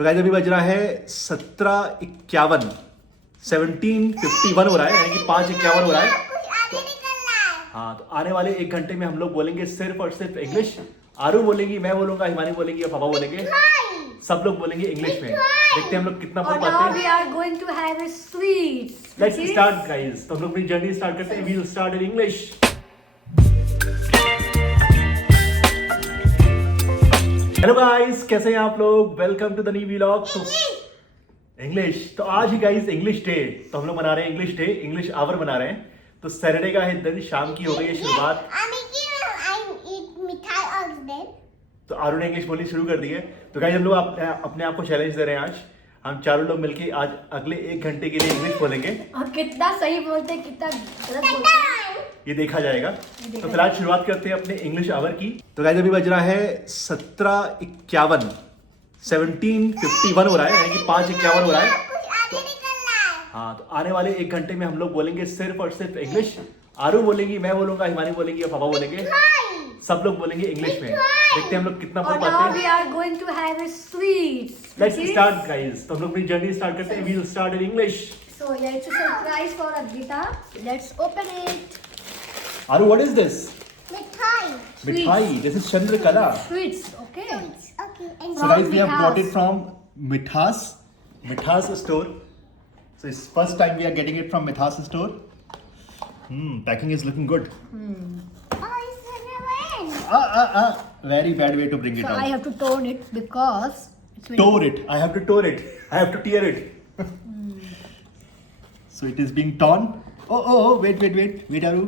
तो गाइस अभी बज रहा है 17:51, 17:51 हो रहा है, यानी कि 5:51 हो रहा है। हाँ, तो आने वाले 1 घंटे में हम लोग बोलेंगे सिर्फ और सिर्फ इंग्लिश। आरू बोलेंगी, मैं बोलूंगा, हिमानी बोलेंगी और पापा बोलेंगे। सब लोग बोलेंगे इंग्लिश में। देखते हैं हम लोग कितना बोल और पाते now हैं। we are going to have a sweets. Let's start guys. तो हम लोग अपनी जर्नी स्टार्ट करते हैं। We will start in English. Hello guys, कैसे हैं आप लोग? Welcome to the new vlog. तो इंग्लिश, तो आज ही गाइस इंग्लिश डे। तो हम लोग मना रहे हैं इंग्लिश डे, इंग्लिश आवर मना रहे हैं। तो सैटरडे का है दिन, शाम की हो गई है शुरुआत। तो आरू ने इंग्लिश बोलनी शुरू कर दी है। तो गाइस हम लोग अपने आप को चैलेंज दे रहे हैं। आज हम चारों लोग मिलके आज अगले 1 घंटे के लिए इंग्लिश बोलेंगे। और कितना सही बोलते हैं, कितना गलत बोलते हैं, ये देखा जाएगा। तो फिलहाल शुरुआत करते हैं अपने इंग्लिश आवर की। तो गाइस अभी बज रहा है 17:51, 17:51 हो रहा है, यानी कि 5:51 हो रहा है। हाँ, तो आने वाले 1 घंटे में हम लोग बोलेंगे सिर्फ और सिर्फ इंग्लिश। आरू बोलेंगी, मैं बोलूंगा, हिमानी बोलेंगी और पापा बोलेंगे। सब लोग बोलेंगे इंग्लिश में। देखते हैं हम लोग कितना बोल और पाते now हैं। we are going to have a sweets. Let's start guys. तो हम लोग अपनी जर्नी स्टार्ट करते हैं। We will start in English. So yeah, it's a surprise for Advita. Let's open it. Aaru, what is this? Sweets. Mithai. This is Chandrakala. Sweets, okay. So guys, we have brought it from Mithas store. So it's first time we are getting it from Mithas store. Packing is looking good. Very bad way to bring it So I out. have to turn it because it's very Tore it. I have to tore it. I have to tear it. So it is being torn. Oh, wait, Aru.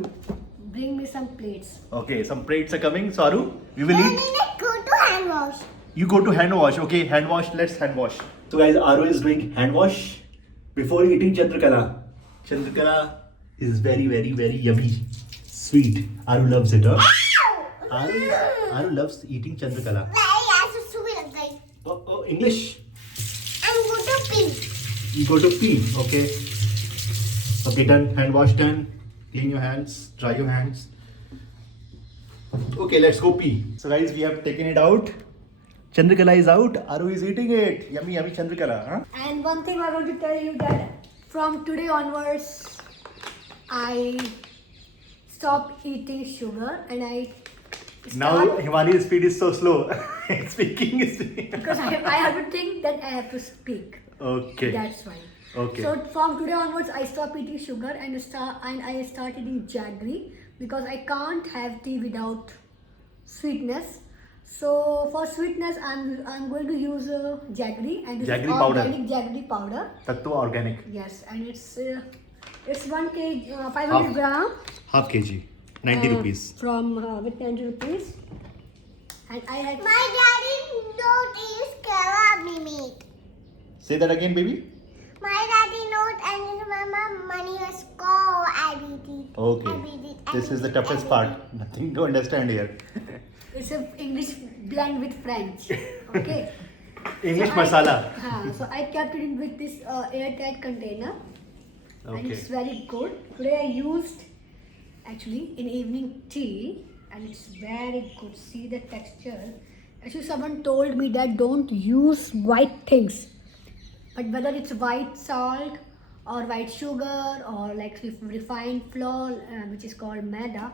Bring me some plates. Okay, some plates are coming. So Aru, we will eat. Go to hand wash. You go to hand wash. Okay, hand wash. Let's hand wash. So guys, Aru is doing hand wash before eating Chandrakala. Chandrakala is very, very, very yummy. Sweet. Aru loves it, huh? Aru loves eating Chandrakala. Oh, English. I'm going to pee. You go to pee. Okay. Okay, done. Hand wash done. Clean your hands. Dry your hands. Okay, let's go pee. So guys, we have taken it out. Chandrakala is out. Aru is eating it. Yummy, yummy Chandrakala. Huh? And one thing I want to tell you that from today onwards, I stopped eating sugar and I Now start Himani's speed is so slow. Speaking is. because I have to think that I have to speak. Okay. That's why. Okay. So from today onwards, I stopped eating sugar and I start eating jaggery because I can't have tea without sweetness. So for sweetness, I'm going to use jaggery and this Jaggery is powder. organic jaggery powder. Tattva organic. Yes, and it's 1 kg, 500 gram. Half kg. 90 rupees. From with 90 rupees. And I had My daddy don't use kebab meat. Say that again, baby. My daddy not and his mama money was go. I beat it. Okay. This is the toughest part. Nothing to understand here. it's a English blend with French. Okay. English So masala. So I kept it in with this airtight container, and Okay. it's very good. Today I used actually in evening tea, and it's very good. See the texture. Actually, someone told me that don't use white things, but whether it's white salt or white sugar or like refined flour, which is called maida.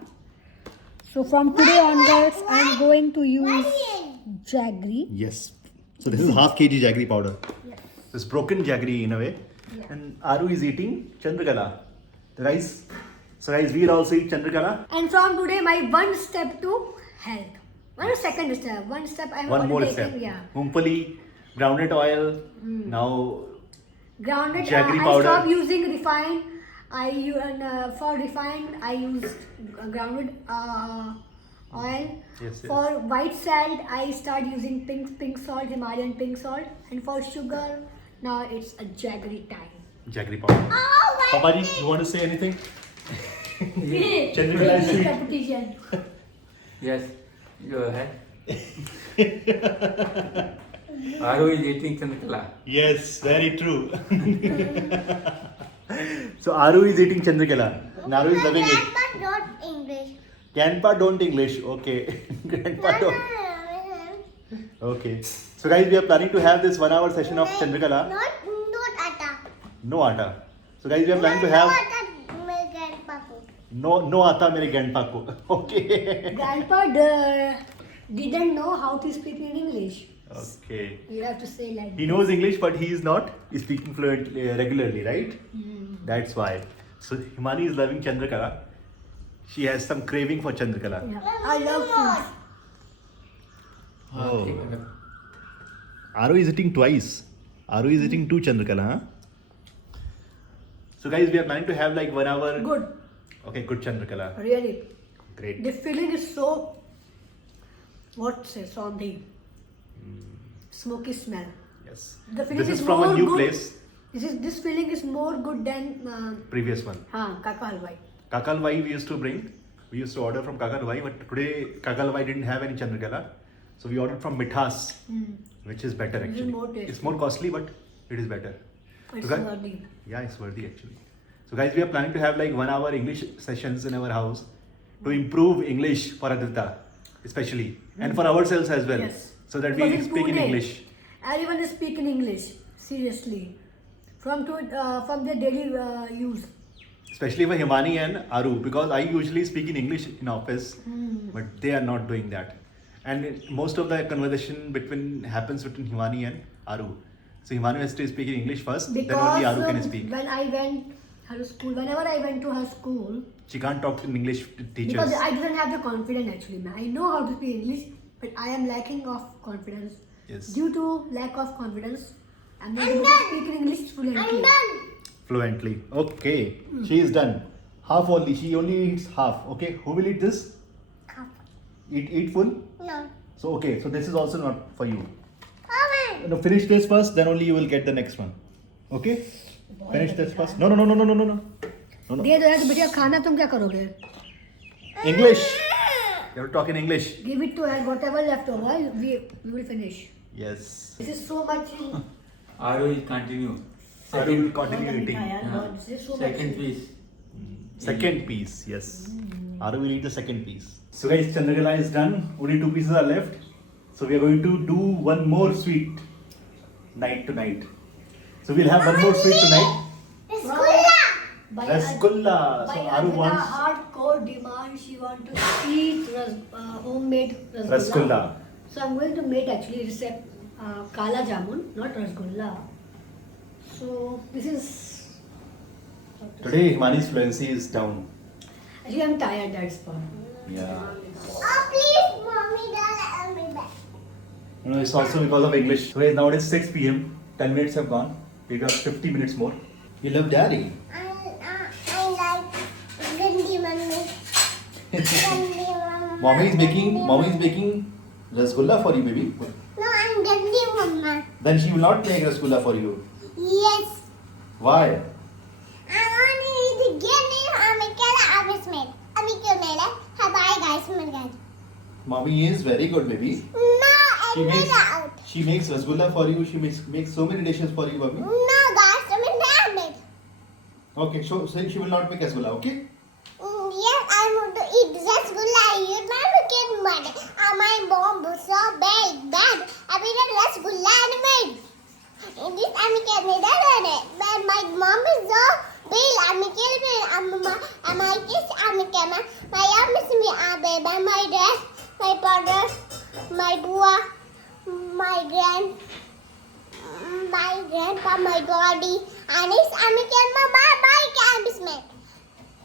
So from today onwards, I'm going to use jaggery. Yes. So this is half kg jaggery powder. Yes. It's broken jaggery in a way. Yeah. And Aru is eating Chandrakala. So guys, we will also eat Chandrakala. And from today, my one step to health. One second step. One step I have One more already step. taken. Yeah. Mungfali, groundnut oil. Now Grounded. Jaggery I powder. stopped using refined. For refined, I used grounded oil. Yes. For white salt, I started using pink salt, Himalayan pink salt. And for sugar, now it's a jaggery time. Jaggery powder. Oh, Papa ji, you want to say anything? Chandrakala is English sweet. competition. Yes, go ahead. Aru is eating Chandrakala. Yes, very true. So Aru is eating Chandrakala. And Aru is loving it. Grandpa not English. Grandpa don't English. Okay. Grandpa don't. No. Okay. So guys, we are planning to have this 1 hour session of Chandrakala. Not atta. No atta. So guys, we are planning to have No atta. My grandpa ko. no atta mere grandpa ko. Okay. Grandpa didn't know how to speak in English. Okay. You have to say like He knows English, but he is not speaking fluently regularly, right? That's why. So Himani is loving Chandrakala. She has some craving for Chandrakala. Yeah. I love food. Oh. Aru is eating twice. Aru is eating 2 Chandrakala, huh? So guys, we are planning to have like 1 hour. Good. Okay, good Chandrakala. Really. Great. The feeling is so, something smoky smell. Yes. The feeling This is is from a more new good. place. This feeling is more good than Previous one. Kaka Halwai. Kakalwai we used to bring. We used to order from Kakalwai, but today Kakalwai didn't have any Chandrakala. So we ordered from Mithas, which is better This is actually. more tasty. It's more costly, but it is better. It's guys- worthy. Yeah, it's worthy actually. So guys, we are planning to have like 1 hour English sessions in our house to improve English for Aditya, especially, and for ourselves as well, Yes. so that Because we in speak in Pune, English. Everyone is speaking English. Seriously. From their daily use. Especially for Himani and Aru, because I usually speak in English in office, but they are not doing that. And most of the conversation happens between Himani and Aru. So Himani has to speak in English first, then only Aru can speak. When I went her school, whenever I went to her school, She can't talk in English to teachers. because I didn't have the confidence actually. I know how to speak English, but I am lacking of confidence. Yes. Due to lack of confidence, I'm not able to speak in English fluently. I'm done. Fluently. Okay, she is done. Half only. She only eats half. Okay, who will eat this? Eat full. No. So okay, so this is also not for you. Come on. No, finish this first, then only you will get the next one. Okay? Finish this first. No. No. दे दो यार तो बेटा खाना तुम क्या करोगे? English. You have to talk in English. Give it to her. Whatever left over, we will finish. Yes. This is so much. Aru will continue. Aru will continue eating. This is so much. Second piece. Second piece, yes. Aru will eat the second piece. So guys, Chandrakala is done. Only 2 pieces are left. So we are going to do one more sweet tonight. So we'll have one more sweet tonight. Rasgulla. Rasgulla. So Aru By wants hardcore demand, she want to eat homemade rasgulla. Rasgulla. So I'm going to make actually recipe kala jamun, not rasgulla. So this is. Today Himani's fluency is down. Actually, I'm tired. That's why. Yeah. Oh, please, mommy, don't let me back. No, it's also because of English. So now it is 6 p.m. 10 minutes have gone. We got 50 minutes more. You love daddy. I like Gandhi Mummy. Gandhi Mummy. Mommy is making rasgulla for you, baby. No, I'm Gandhi Mumma. Then she will not make rasgulla for you. Yes. Why? I want to eat the Gandhi Amikela Abismate. Amikela. Bye, guys. Mommy is very good, baby. No, She I'm makes not out. she makes rasgulla for you. She makes so many dishes for you, mommy. No, guys, I'm in it. Okay, so she will not make rasgulla, okay? Yes, I want to eat rasgulla. You never get money. My mom was so bad. I made a rasgulla and made. In this, I'm getting it. But my mom is so big. I'm getting it. My kids, I'm getting it. My mom is me. My dad, my brother, my bua, my grandpa, my daddy. And it's I'm getting my bye.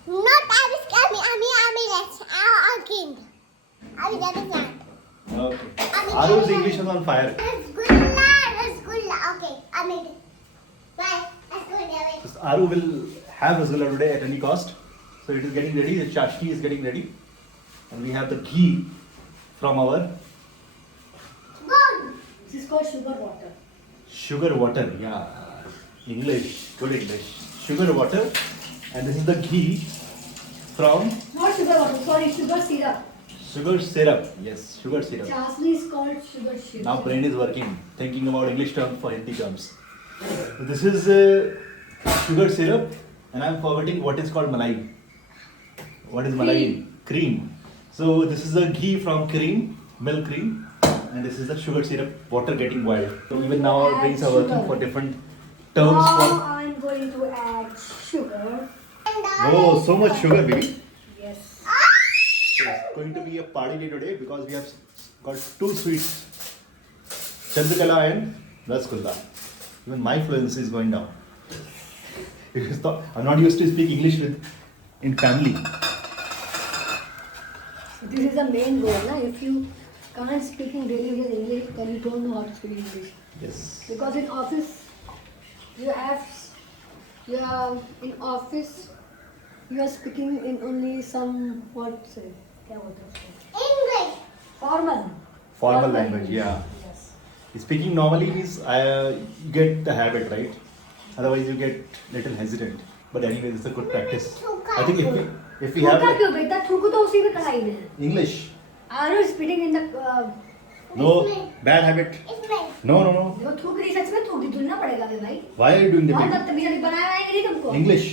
Not Abis Kami, I'm king. I'm the Okay. Aru's English is on fire. Rasgulla. Okay, I made it. Bye. Rasgulla. So Aru will have rasgulla today at any cost. So it is getting ready. The chashki is getting ready, and we have the ghee from our Gone. This is called sugar water. sugar water. Yeah, English, good English. Sugar water, and this is the ghee from Not sugar water. Sorry, sugar syrup. sugar syrup. Yes, sugar syrup. Chasni is called sugar syrup. Now brain is working, thinking about English terms for Hindi terms. So this is sugar syrup, and I'm forgetting what is called malai. What is malai? Cream. So this is the ghee from cream, milk cream, and this is the sugar syrup water getting boiled. So even now our brains are working Sugar. for different terms Now for. I'm going to add sugar. Oh, so much sugar, baby. Yes. So it's going to be a party day today because we have got two sweets, Chandrakala and Rasgulla. Even my fluency is going down. Because I'm not used to speak English in family. So this is the main goal. Na? If you can't speak in daily basis English, then you don't know how to speak English. Yes. Because in office, you are speaking in only some what say? क्या बोलते हैं उसको? English. Formal. Formal language, yeah. Yes. Speaking normally means you get the habit, right? Otherwise you get little hesitant. But anyway, it's a good practice. I think if we have थूका like, क्यों बेटा? थूको तो उसी में कढ़ाई में है. English, Are you spitting in the? no bad habit. It's me. No. देखो थूक रही सच में थूक दी तुलना पड़ेगा बे भाई. Why are you doing the बहुत baby? बदतमीजी बनाया है नहीं तुमको. English,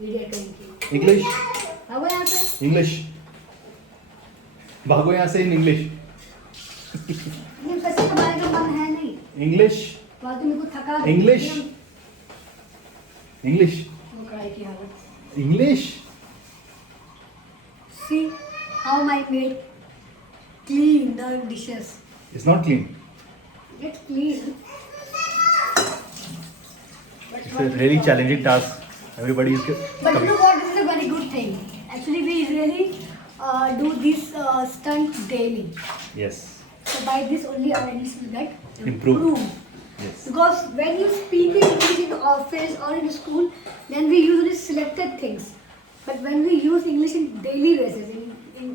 Idiot कहीं की. English, भागो यहाँ से. English. भागो यहाँ से in English. नहीं पैसे कमाने का मन है नहीं. English, फालतू में कुछ थका. English. English, वो कढ़ाई की हालत. English. See how my maid clean the dishes. It's not clean. Get clean. It's a really challenging task. Everybody is. But you know what? This is a very good thing. Actually, we really do this stunt daily. Yes. So by this only our English will get Improve. improved. Yes. Because when you speak in English in the office or in the school, then we usually selected things. But when we use English in daily basis,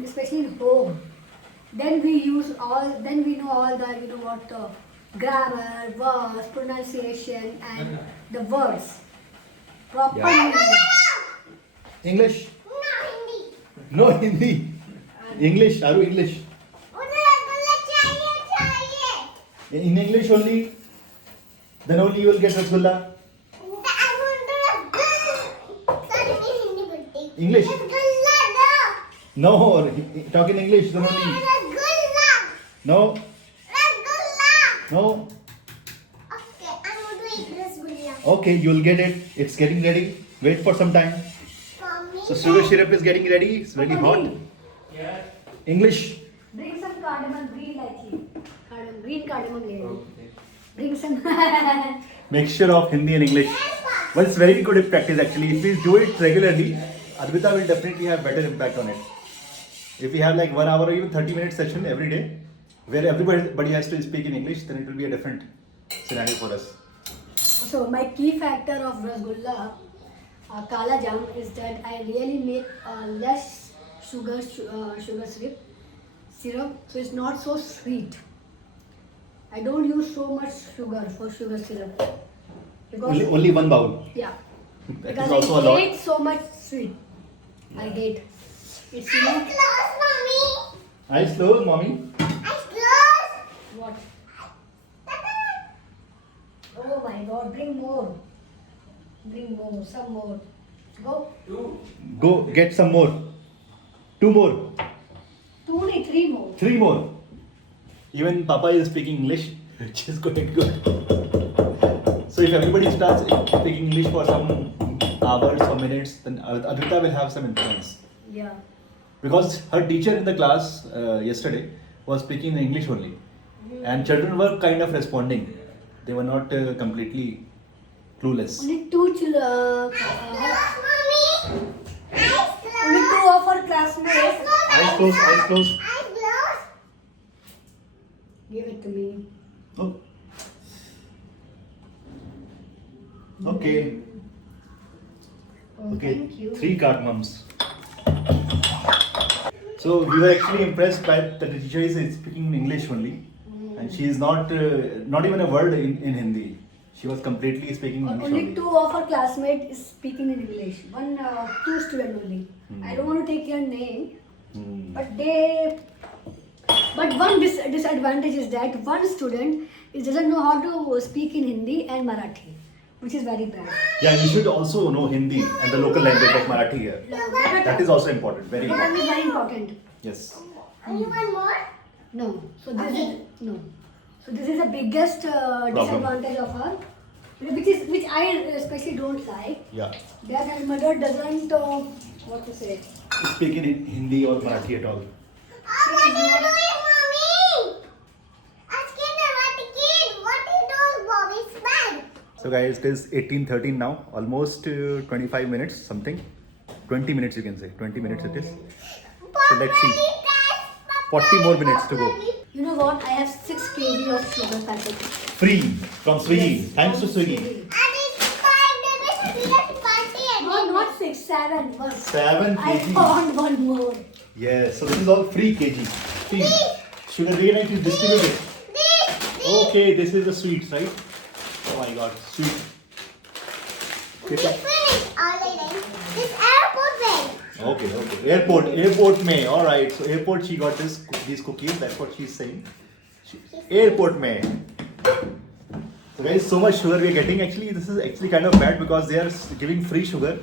especially in home, then we know all the grammar, verbs, pronunciation, and the words. Proper. Yeah. meaning. English. No Hindi. No Hindi. English. Aru English. मुझे रसगुल्ला चाहिए. In English only. Then only you will get rasgulla. I want rasgulla. Sorry, मैं हिंदी बोलती. English. Rasgulla दो. No. Talk in English. Then only. Rasgulla. No. Rasgulla. No. Okay, I want to eat rasgulla. Okay, you'll get it. It's getting ready. Wait for some time. Mommy. So sugar syrup is getting ready. It's very hot. English. Bring some cardamom, green lychee. Green cardamom ले लो. Okay. Bring some. Mixture of Hindi and English. Well, it's very good practice actually. If we do it regularly, Advita will definitely have better impact on it. If we have like 1 hour or even 30-minute session every day, where everybody has to speak in English, then it will be a different scenario for us. So my key factor of rasgulla, kala jam, is that I really make less sugar syrup, so it's not so sweet. I don't use so much sugar for sugar syrup because Only one bowl. yeah, That because is also a I lot. hate so much sweet. I hate. It's Eyes closed, mommy. Eyes closed, mommy. Eyes closed. what? Oh my God! Bring more. Bring more. Some more. Go. Go get some more. 2 more. 2 nahi, 3 more. 3 more. Even Papa is speaking English, which is quite good. So if everybody starts speaking English for some hours or minutes, then Advita will have some influence. Yeah. Because her teacher in the class yesterday was speaking in English only. And children were kind of responding. They were not completely clueless. Only 2 Mommy. Eyes closed. only 2 of our classmates. Eyes closed, eyes closed. Eyes closed. Give it to me. Oh. Okay. Oh, Okay. thank you. 3 cardamoms. So we were actually impressed by that the teacher is speaking in English only, and she is not even a word in Hindi. She was completely speaking English Only only. 2 of our classmates is speaking in English. 2 students only. I don't want to take your name, Hmm. but one disadvantage is that one student doesn't know how to speak in Hindi and Marathi, which is very bad. Yeah, you should also know Hindi and the local language like Marathi here. That is also important, very That important. is very important. Yes. You want more? No. So this is no. So this is the biggest disadvantage of her, which I especially don't like. Yeah. That her mother doesn't what to say. Speak in Hindi or Marathi at all. Oh, what are you doing, mommy? Asking about the kid. What is those Bobby's bag? So guys, it is 18:13 now. Almost 25 minutes something. 20 minutes you can say. 20 minutes it is. So let's see. 40 more minutes to go. You know what? I have 6 kg of sugar packet. Free from Swiggy. Yes, Thanks to from Swiggy. And it's 5 days. We have to party No, again. not 6, 7. 7 I kg. found one more. Yes. So this is all free kg. Free. Sugar reagent is distributed. Okay, this is the sweets, right? Oh my God, sweet. We finished already. This airport bag. Okay. Airport mein. All right. So airport, she got these cookies. That's what she's saying. Airport mein. So guys, so much sugar we're getting. Actually, this is actually kind of bad because they are giving free sugar.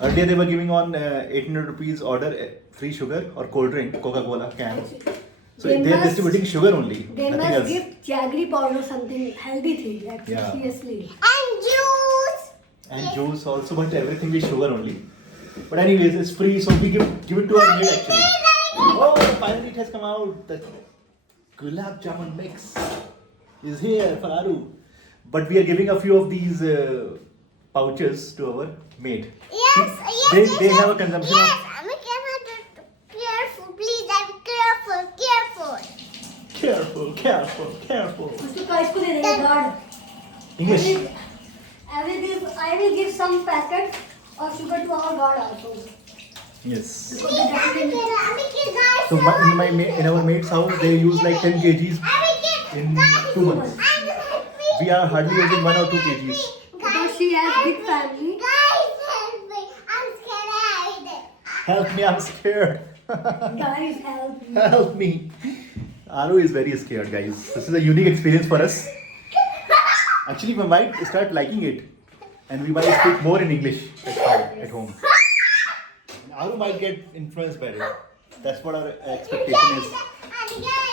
Earlier they were giving on 800 rupees order free sugar or cold drink, Coca-Cola can. So They they are must- distributing sugar only. They nothing must else. give jaggery powder or something healthy thing. Like Yeah. seriously. And juice. And juice also, but everything is sugar only. But anyways, it's free, so we give it to our maid actually. Oh, finally it has come out. The gulab jamun mix is here for Aru. But we are giving a few of these pouches to our maid. They have a consumption Yes, of. I'm careful, please. I'm careful. Careful. उसको का इसको दे देंगे guard. English. I will give some packet of sugar to our guard also. Yes. Because the guard So in our maid's house, they use like 10 kgs in 2 months. We are hardly using 1 or 2 kgs. Because she has big family. Guys, help me. I'm scared. Help me, I'm scared. Guys, help me. Help me. Aru is very scared, guys. This is a unique experience for us. Actually, we might start liking it. And we might speak more in English at home. Aru might get influenced by it. That's what our expectation is.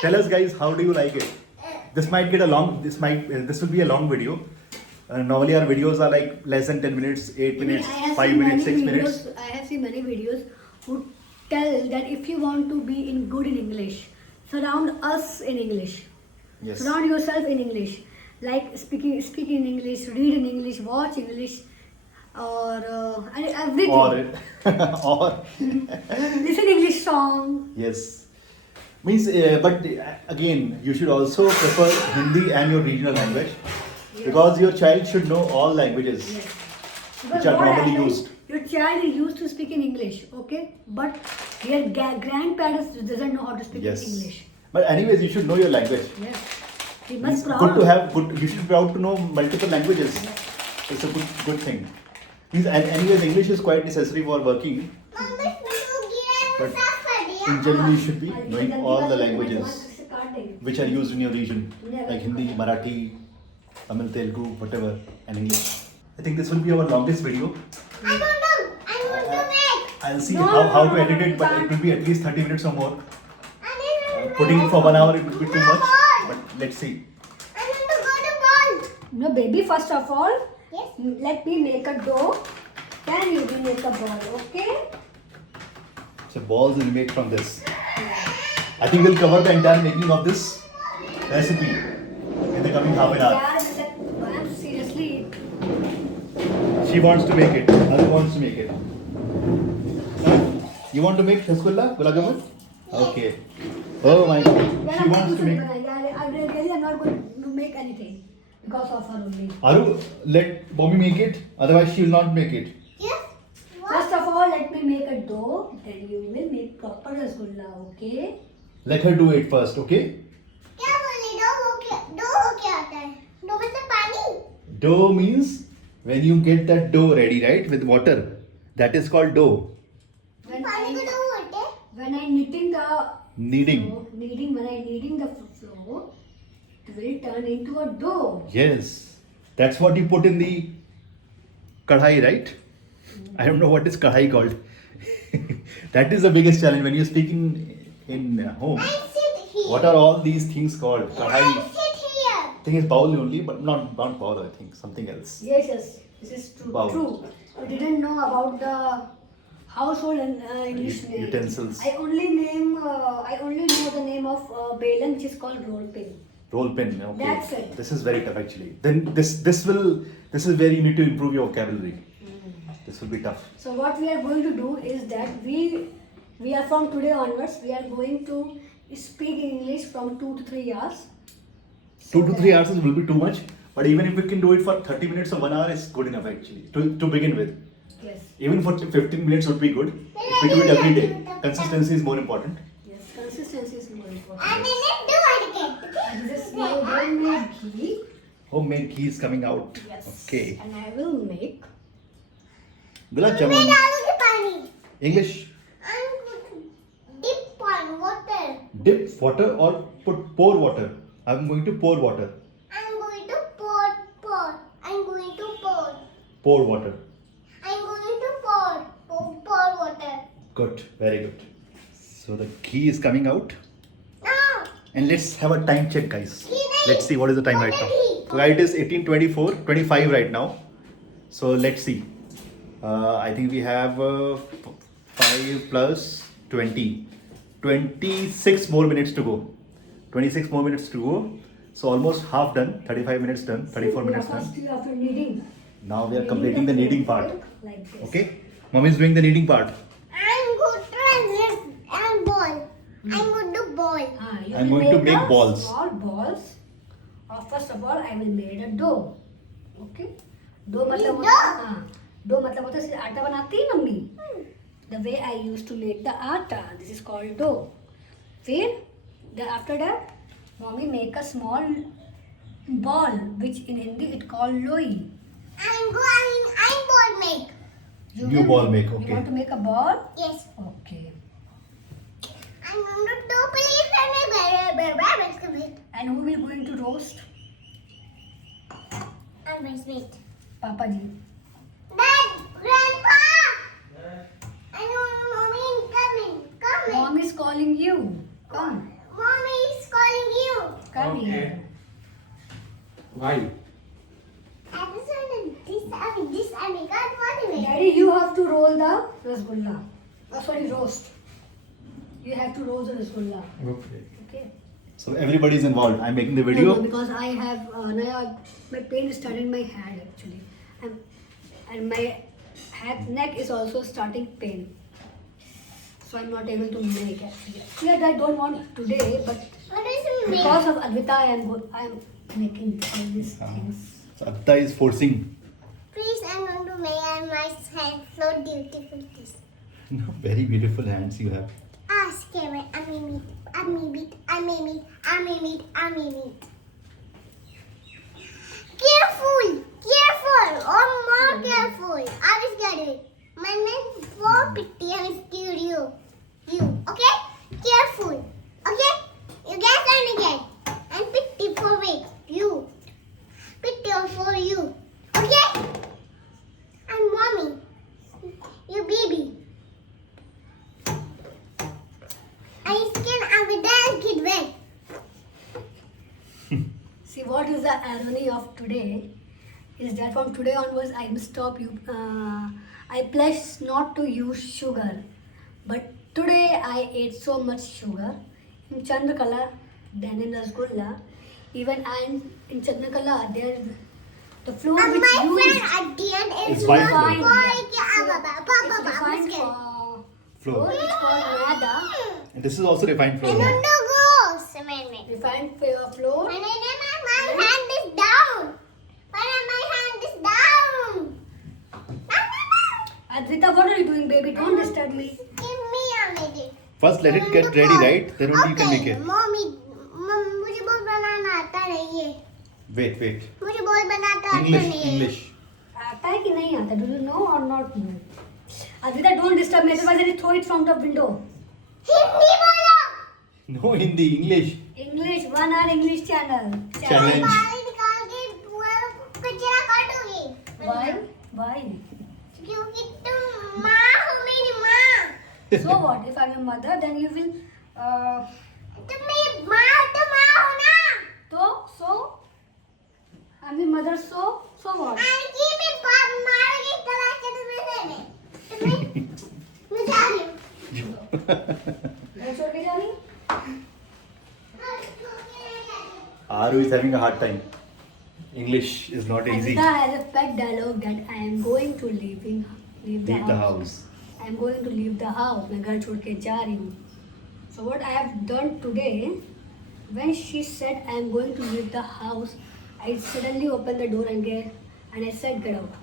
Tell us, guys, how do you like it? This might get a long. This will be a long video. Normally, our videos are like less than 10 minutes, 8 minutes, I have 5 seen minutes, many 6 minutes. videos- I have seen many videos who tell that if you want to be good in English, surround us in English. Yes. Surround yourself in English. Like speaking in English, read in English, watch English, or everything. Or Listen English song. yes. Means, but again, you should also prefer Hindi and your regional language because your child should know all languages. Yes. Which are what normally happens, used. Your child is used to speak in English, okay? But their grandparents doesn't know how to speak Yes. in English. But anyways, you should know your language. Yes. He It's must proud. good to have good. You should be proud to know multiple languages. It's a good thing. Means, and anyways, English is quite necessary for working. But in general, you should be knowing all the languages which are used in your region, like Hindi, Marathi, Tamil, Telugu, whatever, and English. I think this will be our longest video. I don't know. I want to make. I'll see No, how no, to no, edit no, it, but no. it will be at least 30 minutes or more. I need to Putting it for 1 hour, it will be too much. But let's see. I need to go to ball. No, baby, first of all, Yes. let me make a dough. Then you will make a ball, okay? So balls will make from this. I think we'll cover the entire making of this recipe in the coming half an hour. Yeah, I'm seriously. She wants to make it. Another wants to make it. Huh? You want to make rasgulla, gulab jamun? Okay. Oh my God. She wants to make. I really am not going to make anything because of her only. Aru, let Bobby make it. Otherwise, she will not make it. Yes. First of all, let me make a dough. Then you will make proper rasgulla, okay? Let her do it first, okay? क्या बोली दो हो क्या होता है दो मतलब पानी Dough means when you get that dough ready, right, with water. That is called dough. When पानी को I, दो बोलते हैं when I knitting the Kneading. when I kneading the flour, it will turn into a dough. Yes. That's what you put in the kadhai, right? I don't know what is kadhai called. That is the biggest challenge when you're speaking in home. I sit What are all these things called? Kadhai. Sit here. I think it's bowl only, but not bowl. I think something else. Yes, this is true. Wow. True. We didn't know about the household and English name. Utensils. I only know the name of Balan, which is called roll pin. Roll pin. Okay. That's it. This is very tough actually. Then this is where you need to improve your vocabulary. This will be tough. So what we are going to do is that we are from today onwards, we are going to speak English from 2 to 3 hours. 2 to 3 hours will be too much. But even if we can do it for 30 minutes or 1 hour, is good enough actually to begin with. Yes. Even for 15 minutes would be good. If we do it every day, consistency is more important. Yes, consistency is more important. And then let's do it again. And this is my homemade ghee. Homemade ghee is coming out. Yes. Okay. And I will make. Gulab मैं jamun. डालूंगी पानी. English. I'm going to dip on water. Dip water or pour water. I'm going to pour water. I'm going to pour. I'm going to pour. Pour water. I'm going to pour water. Good. Very good. So the ghee is coming out. No. And let's have a time check, guys. Let's see what is the time right now. Ghee. So right is 18:24, 25 right now. So let's see. I think we have 5 plus 20. 26 more minutes to go. 26 more minutes to go. So almost half done. 35 minutes done. 34 minutes done. First, you have to kneading. Now we are completing the kneading part. Like this. Okay. Mom is doing the kneading part. I'm going to resist and ball. I'm going to ball. You I'm will going to make a balls. Small balls. First of all, I will make a dough. Okay. Dough मतलब होता है हाँ. Dough मतलब होता है जैसे आटा बनाती है mummy. The way I used to make the atta. This is called dough. फिर after that, mommy make a small ball, which in Hindi it called loi. I'm ball make. You will ball make, okay. You want to make a ball? Yes. Okay. I'm going to do please and me. And who will going to roast? I'm very sweet. Papa ji. Dad, Grandpa. I know mommy is coming. Mom is calling you. Come. Mommy is calling you. Come Okay. here. Why? This I can't want it. Daddy, you have to roll the rasgulla. Roast. You have to roast the rasgulla. Okay. Okay. So everybody is involved. I'm making the No, video. because I have my pain is starting in my hand actually, and my neck is also starting pain. So I'm not able to make actually. Yeah, I don't want today, but What is it make? because of Advita, I am making all these things. So Atta is forcing. Please, I'm going to make my hand so beautiful. Please. Very beautiful hands you have. Ask him. Careful. Oh, more careful. I was getting. My name is for Pitty and Studio. You, okay? Careful. Okay? You guys turn again. And Pitty for me. You. Pitty for you. Okay? And mommy. You baby. I can have kid wet. See, what is the irony of today is that from today onwards I will stop you. I pledge not to use sugar, but today I ate so much sugar in Chandrakala, then in Rasgulla. Even in Chandrakala, there the flour And which my used friend Adian is It's white not flour. it's refined flour. It's called maida. And this is also refined flour. Refined flour. My hand is down. My hand is down. Advita, what are you doing, baby? Don't disturb me. Give me a minute. First let it get ready, right? Then only you can make it. Mommy, मुझे बोल बनाना आता नहीं है. Wait. मुझे बोल बनाता आता नहीं है. English. आता है कि नहीं आता? Do you know or not know? Advita, don't disturb me. Otherwise, I will throw it from the window. Hindi बोलो. No Hindi, English. English, 1 hour English channel. Challenge. बाल निकाल के पूरा कचरा काटोगी. Why? क्योंकि तुम माँ हो मेरी माँ. So what? If I'm your mother, then you will. तुम मेरी माँ mother so what? आंटी मैं बात मार के कला के तुम्हें मैं जा रही हूँ घर छोड़ के जा रही? Aru is having a hard time. English is not easy. Adita has a pet dialogue that I am going to leave the house. I am going to leave the house. मैं घर छोड़ के जा रही हूँ. So what I have done today, when she said I am going to leave the house, I suddenly opened the door and I said get out.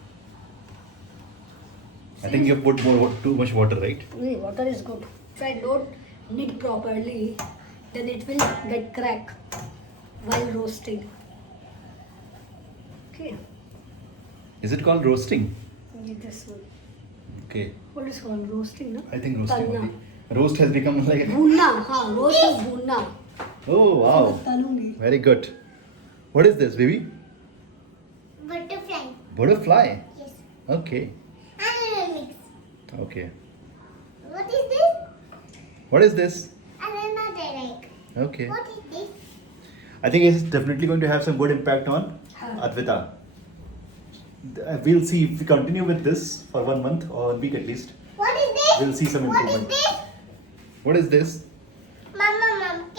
I think you put too much water, right? No, water is good. If I don't knead properly, then it will get crack while roasting. Okay. Is it called roasting? Get this one. Okay. What is called roasting, no? I think roasting Talna. only. Roast has become like. Bhunna, हाँ, roast is bhunna. Oh wow. तलूंगी. Very good. What is this, baby? Butterfly Butterfly. Yes Okay. another mix Okay. what is this What is this? another egg Okay. what is this I think it's definitely going to have some good impact on Huh. Advita. We'll see if we continue with this for 1 month or a week at least. what is this We'll see some what is improvement. this What is this? mama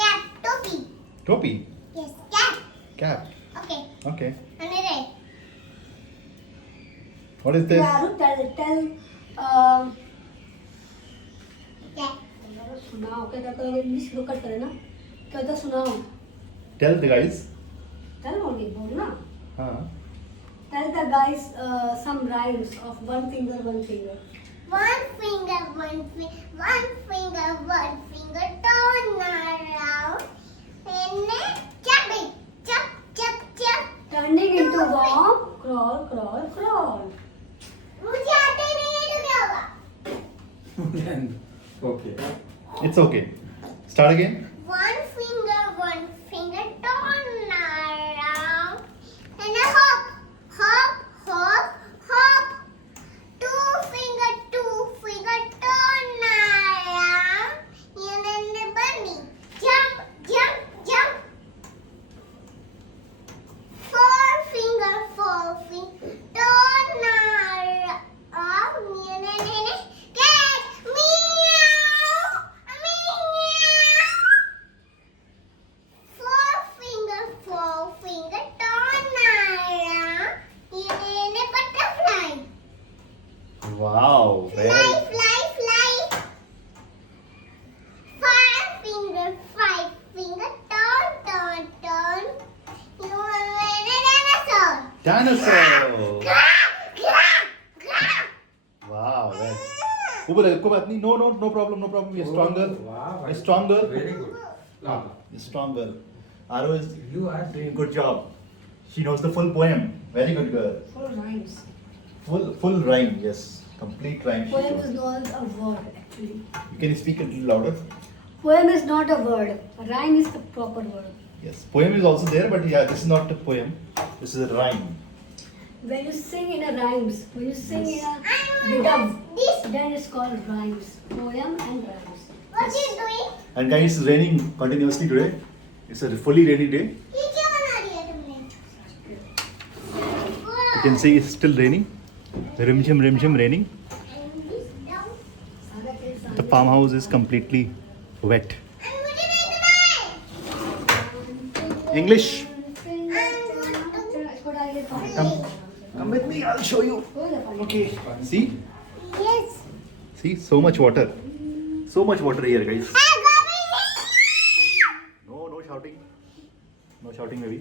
cat topi Topi. yes cat Cap. okay Okay. another egg What is this? यार tell cat सुनाओ क्या तो English शुरू कर करे ना क्या तो सुनाओ Tell the guys. चल बोल बोलना Huh. tell the guys some rhymes of one finger one finger one finger turn around and then chop it chop turning into worm crawl मुझे आते नहीं है तो क्या होगा Okay. It's okay. Start again. one finger turn around and a hop two finger turn around and then the bunny jump four finger turn around and then cat meow four finger turn around and then a butterfly Wow. Very. fly five finger turn you are a dinosaur Dinosaur. Grab. Wow. Very. कोई बात नहीं. No problem. You're stronger. Wow. You're stronger. Very good. Love. You're stronger. Aru is You are doing a good job. She knows the full poem. Very good girl. full rhymes Full rhyme. Yes. Complete rhyme. she poem knows. is not a word actually You can speak a little louder. poem is not a word rhyme is the proper word Yes. Poem is also there, but yeah, this is not a poem. This is a rhyme. when you sing in a rhymes when you sing in a I rhythm want this then it's called rhymes poem and rhymes what are you doing And guys, it's raining continuously today. It's a fully rainy day. ये क्या बना दिया तुमने You can see it's still raining. Rimshim raining. And this down. सारा के सारे The farmhouse is completely wet. And मुझे नहीं बनाए English. इसको डालिए Come with me. I'll show you. Okay. See? yes See? So much water. So much water here, guys. No shouting. No shouting, baby.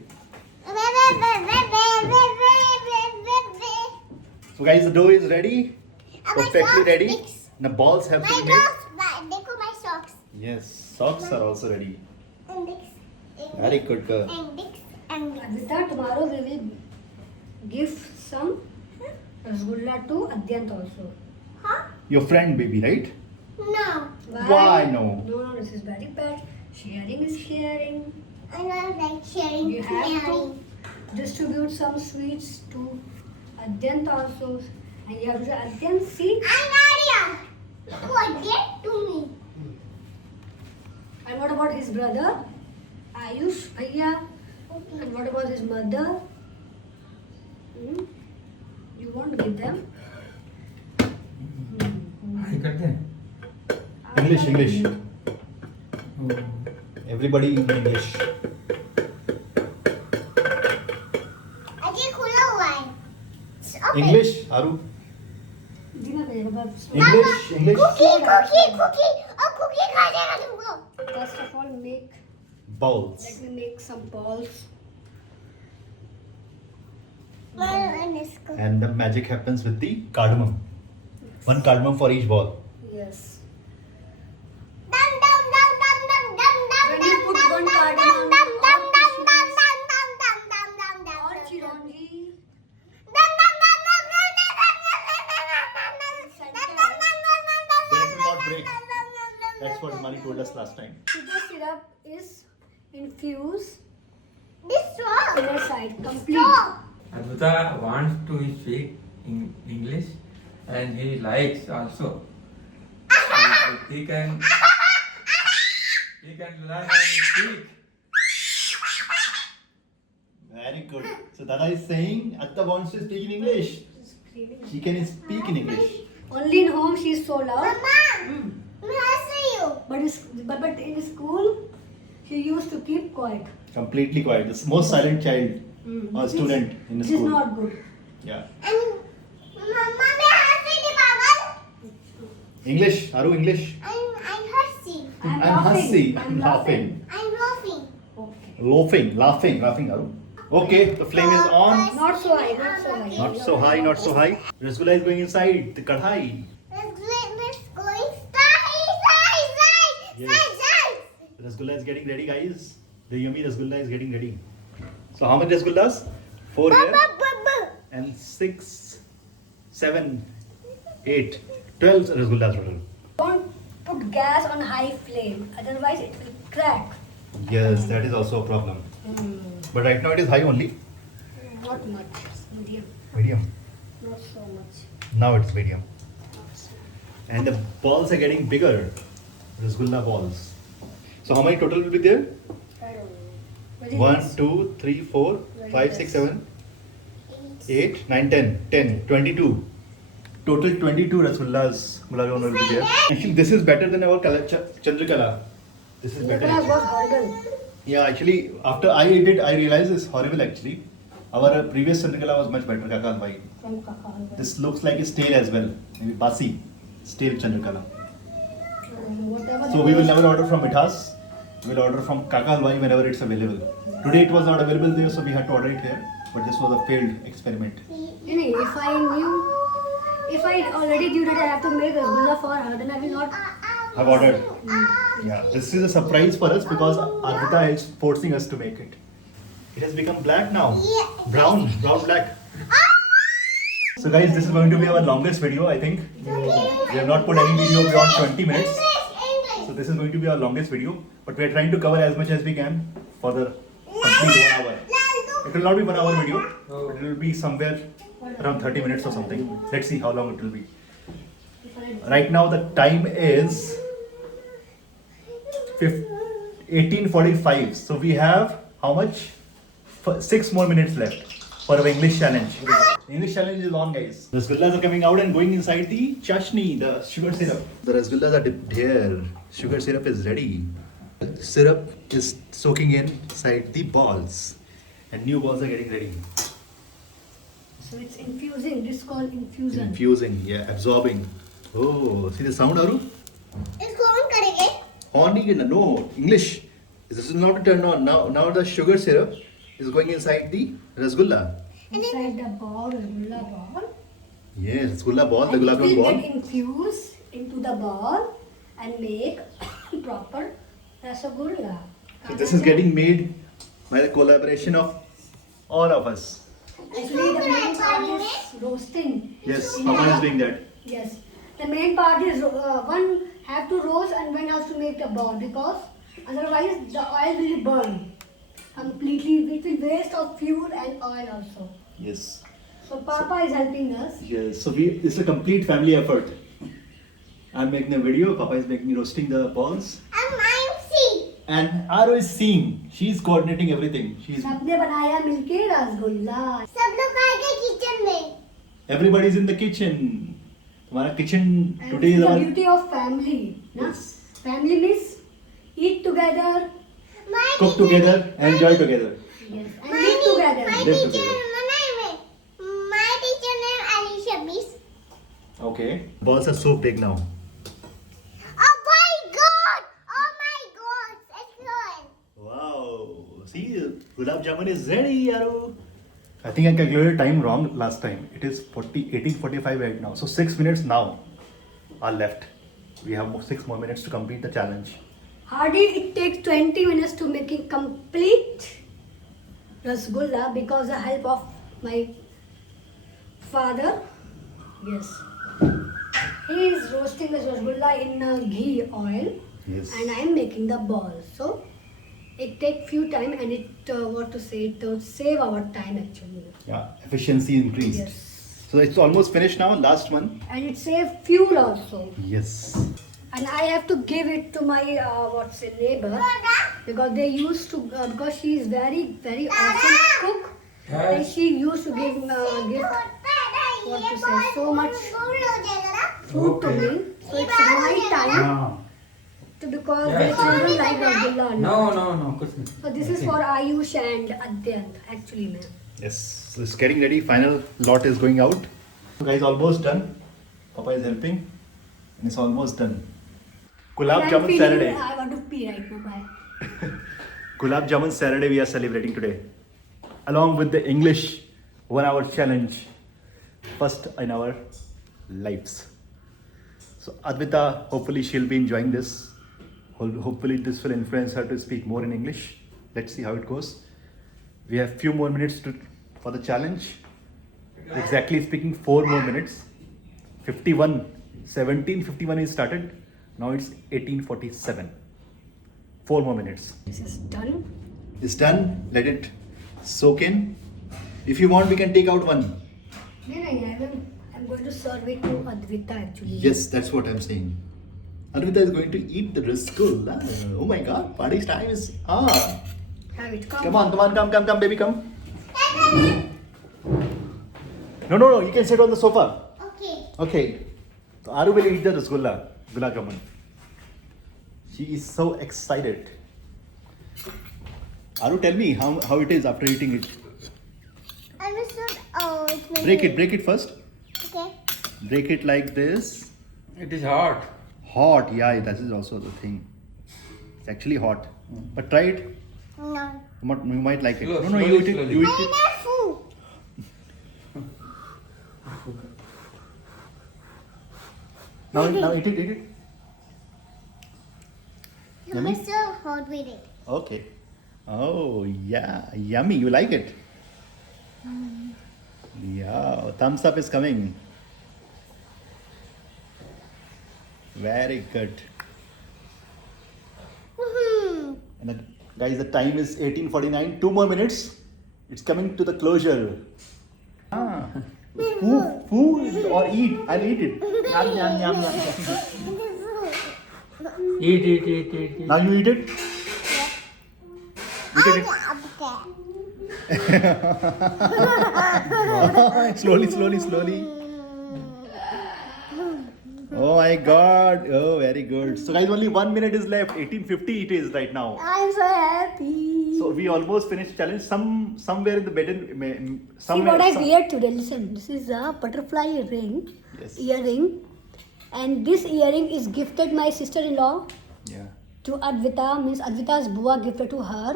So guys, the dough is ready. Perfectly ready. The balls have to My be made. socks, देखो my socks. Yes. Socks are also ready. And this. Very good girl. And this. And this. Advita, tomorrow we will give some rasgulla to Adyant also. Huh? Your friend, baby, right? No. Why no? No, this is very bad. Sharing is sharing. I don't like sharing. You have sharing. to distribute some sweets to Adyant also. And you have to say, Adyant, see? Anaria. Forget to me. And what about his brother? Ayush, Bhaiya? And what about his mother? You won't give them? High करते हैं English. Oh. Everybody in English. Ajay खुला हुआ है Open. English, Aru. Dina kayega bab. English. कुकी और कुकी खा जाएगा तुमको First of all, make. Balls. Let me make some balls. इसको And the magic happens with the cardamom. One cardamom for each ball. Yes. dum dum dum dum dum dum dum When you put one cardamom or chironji, Then it will not break. That's what Mani told us last time. sugar syrup is infused This straw. inner side complete. Straw. Advaita wants to speak English and he likes also. He can learn and speak. Very good. So Dada is saying Atta wants to speak in English. She can speak in English. Only in home she is so loud. Mama, may I see you? But in school she used to keep quiet. Completely quiet. The most silent child or student in the This is school. not good. Yeah. And Mama, may I see the bubble? English. Aru, English. I'm Hussy. I'm hussy. I'm laughing. I'm laughing. Okay. Laughing, Aru. Okay, the flame is on. Not so high, not so high. Not so high, not so high. Rasgulla is going inside the kadhai. Let's going side. Rasgulla is getting ready, guys. The yummy rasgulla is getting ready. So how many rasgullas? 4 here and 6, 7, 8, 12 rasgullas total. Don't put gas on high flame, otherwise it will crack. Yes, that is also a problem. But right now it is high only. Not much, medium, Medium. not so much. Now it's medium. And the balls are getting bigger. Rasgulla balls. So how many total will be there? I don't know. Very 1, less. 2, 3, 4, Very 5, less. 6, 7, 8, 9, 10, 22. Total 22 rasgullas gulab jamun will be there. Actually, this is better than our Chandrakala. This is The better. color was horrible. Yeah, actually, after I ate it, I realized it's horrible actually. Our previous Chandrakala was much better, Kakal Bhai. From Kakal. This looks like it's stale as well. Maybe Basi. Stale Chandrakala. Whatever. So we will never order from Mithas. We will order from Kakal Bhai whenever it's available. Today it was not available there, so we had to order it here. But this was a failed experiment. If I already knew that I have to make rasgulla for her, then I will not. I've ordered. Yeah, this is a surprise for us because Arvita is forcing us to make it. It has become black now. Brown black. So guys, this is going to be our longest video, I think. We have not put any video beyond 20 minutes. So this is going to be our longest video. But we are trying to cover as much as we can for the complete 1 hour. It will not be 1 hour video, but it will be somewhere around 30 minutes or something. Let's see how long it will be. Right now the time is 18:45. So we have how much? 6 more minutes left for our English challenge. The English challenge is on, guys. The rasgullas are coming out and going inside the chashni, the sugar syrup. The rasgullas are dipped here. Sugar syrup is ready. The syrup is soaking inside the balls, and new balls are getting ready. So it's infusing. This is called infusion. Infusing, yeah, absorbing. Oh, see the sound, Aru? इसको on करेंगे On again, no, English. This is not turned on. Now the sugar syrup is going inside the rasgulla. Inside the ball, rasgulla ball. Yes, rasgulla ball, the And gulab it will jamun ball. get infused into the ball and make proper rasgulla. So this is getting made by the collaboration of all of us. Actually, the main part is roasting. Yes, Papa is doing that. Yes. The main part is one have to roast and one has to make the ball because otherwise the oil will burn completely. It will waste of fuel and oil also. Yes. So Papa is helping us. Yes. So it's a complete family effort. I'm making a video. Papa is roasting the balls, I'm C and Aru is seeing. She's coordinating everything. She's सबने बनाया मिलके रसगुल्ला. सब लोग आएंगे कि kitchen में. Everybody is in the kitchen. हमारा kitchen And today is the our beauty of family. Na? Yes. Family means eat together. My cook together, enjoy together. Yes. And live together. My Live teacher together. My teacher name Alicia Miss. Okay. Balls are so big now. Oh my god! Oh my god! Excellent! Wow. See, gulab jamun is ready, Yaru. I think I calculated time wrong last time. It is 18:45 right now. So 6 minutes now are left. We have 6 more minutes to complete the challenge. Hardly it takes 20 minutes to making complete rasgulla because the help of my father. Yes. He is roasting the rasgulla in ghee oil. Yes. And I am making the ball. So it take few time and it save our time actually. Yeah, efficiency increased. Yes. So it's almost finished now. Last one. And it save fuel also. Yes. And I have to give it to my neighbor because they used to because she is very awesome cook and she used to give so much food to me. So it's my time to because the children like rasgulla. No, kuch nahi. So this is for Ayush and Adyan actually, ma'am. Yes. So it's getting ready. Final lot is going out. Guys, almost done. Papa is helping, and it's almost done. Gulab And I'm Jamun feeling Saturday. I want to pee right now. Bye. Gulab Jamun Saturday we are celebrating today, along with the English 1 hour challenge, first in our lives. So Advita, hopefully she'll be enjoying this. Hopefully this will influence her to speak more in English. Let's see how it goes. We have few more minutes for the challenge. Exactly speaking, 4 more minutes. 17:51 is started. Now it's 18:47. 4 more minutes. This is done. It's done. Let it soak in. If you want, we can take out one. No, I'm going to serve it to Advita actually. Yes, that's what I'm saying. Advita is going to eat the rasgulla. Oh my god, party's time is on. Have it. Come on, come, baby, come. No, you can sit on the sofa. Okay. Okay. So Aru will eat the rasgulla, gulab jamun. She is so excited. Aru, tell me how it is after eating it. I'm so it's my Break it first. Okay. Break it like this. It is hot. Hot, yeah, that is also the thing. It's actually hot. But try it. No. You might like it. Slow, No, slowly, you eat it. slowly. You eat I'm it. not full. Now eat it. I'm Yummy? so hot with it. Okay. Oh, yeah. Yummy. You like it? Yeah. Thumbs up is coming. Very good. Woohoo. And guys, the time is 18:49. 2 more minutes. It's coming to the closure. Food or eat. I'll eat it. Yum, yum, yum, yum. Eat. Now you eat it. Eat it. Slowly. Oh my god. Oh, very good. So guys, only 1 minute is left. 18:50 it is right now. I'm so happy. So we almost finished challenge. Somewhere in the bed. See what I wear today. Listen, this is a butterfly ring, Yes. earring, and this earring is gifted my sister-in-law Yeah. to Advita. Means Advita's bua gifted to her,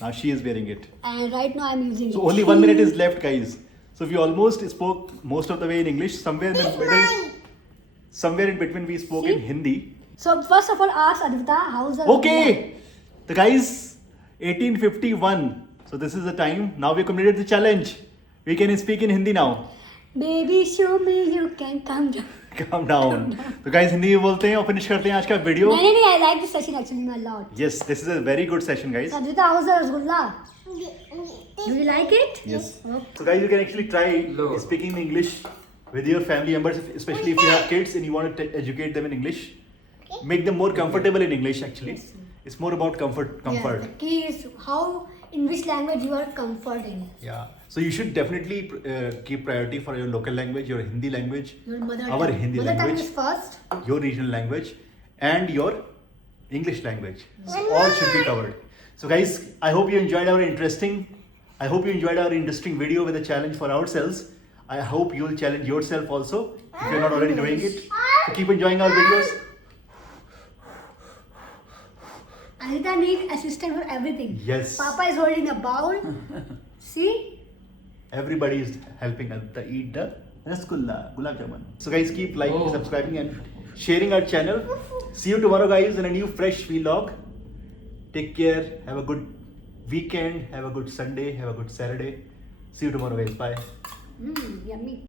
Now she is wearing it. and right now I'm using So it. only 1 minute is left, guys. So we almost spoke most of the way in English. Somewhere in between we spoke in See? Hindi. So first of all, ask Advita how's the Okay. The guys, 18:51. So this is the time. Now we completed the challenge. We can speak in Hindi now. Baby, show me you can come down. Calm down. तो guys Hindi में बोलते हैं और finish करते हैं आज का video. नहीं, I like this session actually a lot. Yes, this is a very good session, guys. So Advita, how's the rasgulla? Do you like it? Yes. Okay. So guys, you can actually try Low. speaking English with your family members, especially if you have kids and you want to educate them in English. Make them more comfortable in English. Actually, it's more about comfort. Yeah, the key is how in which language you are comforting. Yeah. So you should definitely keep priority for your local language, your Hindi language, Your mother our tongue. Hindi Mother tongue language, is first. your regional language, and your English language. So all should be covered. So guys, I hope you enjoyed our interesting video with a challenge for ourselves. I hope you will challenge yourself also if you're not already doing it. So keep enjoying our videos. Anita needs assistant for everything. Yes. Papa is holding a bowl. See? Everybody is helping Anita eat the rasgulla, gulab jamun. So guys, keep liking, Oh. subscribing and sharing our channel. See you tomorrow guys in a new fresh vlog. Take care. Have a good weekend. Have a good Sunday. Have a good Saturday. See you tomorrow guys. Bye. Yummy.